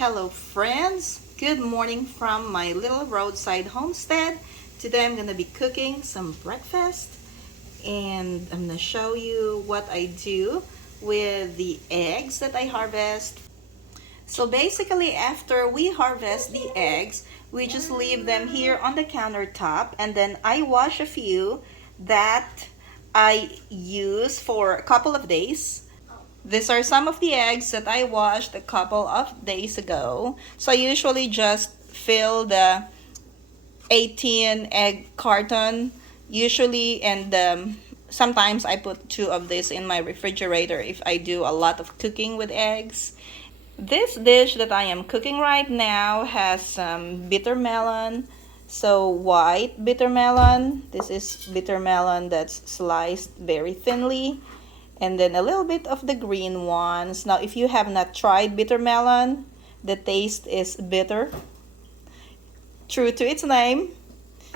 Hello friends, good morning from my little roadside homestead. Today I'm gonna be cooking some breakfast and I'm gonna show you what I do with the eggs that I harvest. So basically after we harvest the eggs, we just leave them here on the countertop and then I wash a few that I use for a couple of days. These are some of the eggs that I washed a couple of days ago. So I usually just fill the 18 egg carton usually, and sometimes I put two of this in my refrigerator if I do a lot of cooking with eggs. This dish that I am cooking right now has some bitter melon. So white bitter melon. This is bitter melon that's sliced very thinly, and then a little bit of the green ones. Now if you have not tried bitter melon, the taste is bitter, true to its name.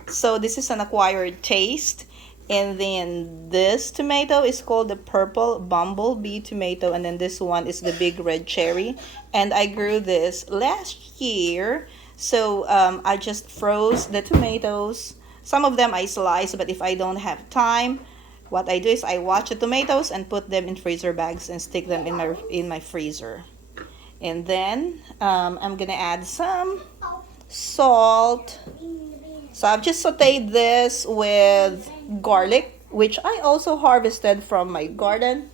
So this is an acquired taste. And then this tomato is called the purple bumblebee tomato, and then this one is the big red cherry, and I grew this last year. So I just froze the tomatoes. Some of them I slice, but if I don't have time, what I do is I wash the tomatoes and put them in freezer bags and stick them in my freezer. And then I'm gonna add some salt. So I've just sauteed this with garlic, which I also harvested from my garden.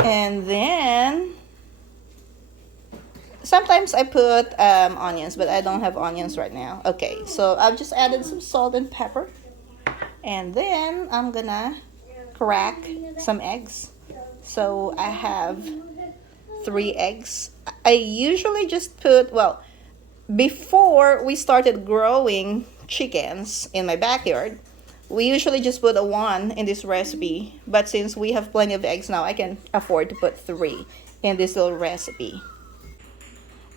And then sometimes I put onions, but I don't have onions right now. Okay, so I've just added some salt and pepper. And then I'm gonna crack some eggs. So I have 3 eggs. I usually just put, well, before we started growing chickens in my backyard, we usually just put a 1 in this recipe. But since we have plenty of eggs now, I can afford to put 3 in this little recipe.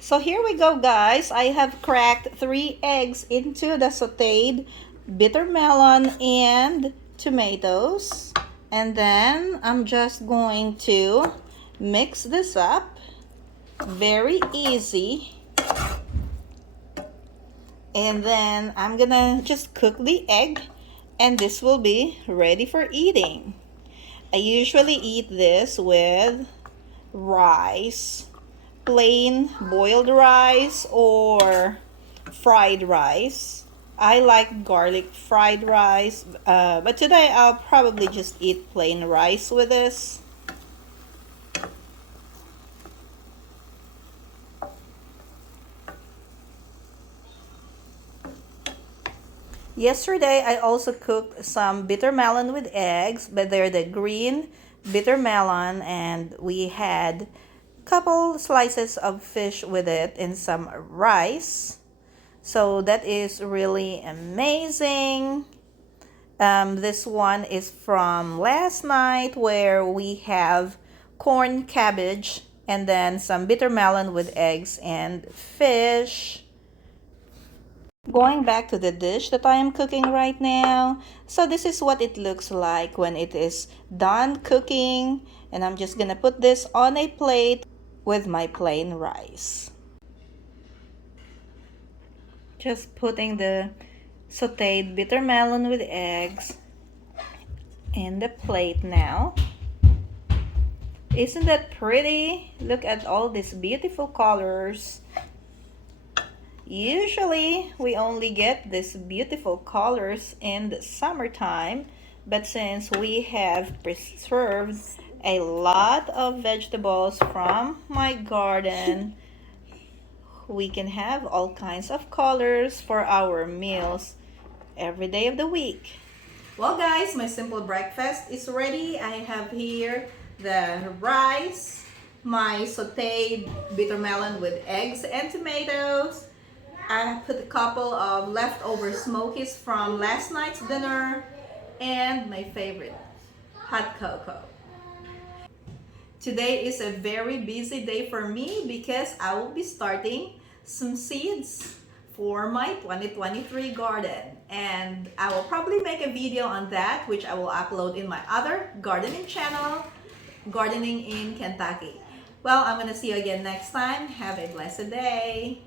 So here we go, guys. I have cracked 3 eggs into the sauteed bitter melon and tomatoes. And then I'm just going to mix this up. Very easy. And then I'm gonna just cook the egg, and this will be ready for eating. I usually eat this with rice, plain boiled rice or fried rice. I like garlic fried rice, but today I'll probably just eat plain rice with this. Yesterday, I also cooked some bitter melon with eggs, but they're the green bitter melon, and we had a couple slices of fish with it and some rice. So that is really amazing. This one is from last night where we have corn cabbage and then some bitter melon with eggs and fish. Going back to the dish that I am cooking right now. So this is what it looks like when it is done cooking. And I'm just gonna put this on a plate with my plain rice. Just putting the sauteed bitter melon with eggs in the plate now. Isn't that pretty? Look at all these beautiful colors. Usually, we only get these beautiful colors in the summertime, but since we have preserved a lot of vegetables from my garden, we can have all kinds of colors for our meals every day of the week. Well, guys, my simple breakfast is ready. I have here the rice, my sauteed bitter melon with eggs and tomatoes. I put a couple of leftover smokies from last night's dinner, and my favorite, hot cocoa. Today is a very busy day for me because I will be starting some seeds for my 2023 garden, and I will probably make a video on that, which I will upload in my other gardening channel, Gardening in Kentucky. Well, I'm gonna see you again next time. Have a blessed day.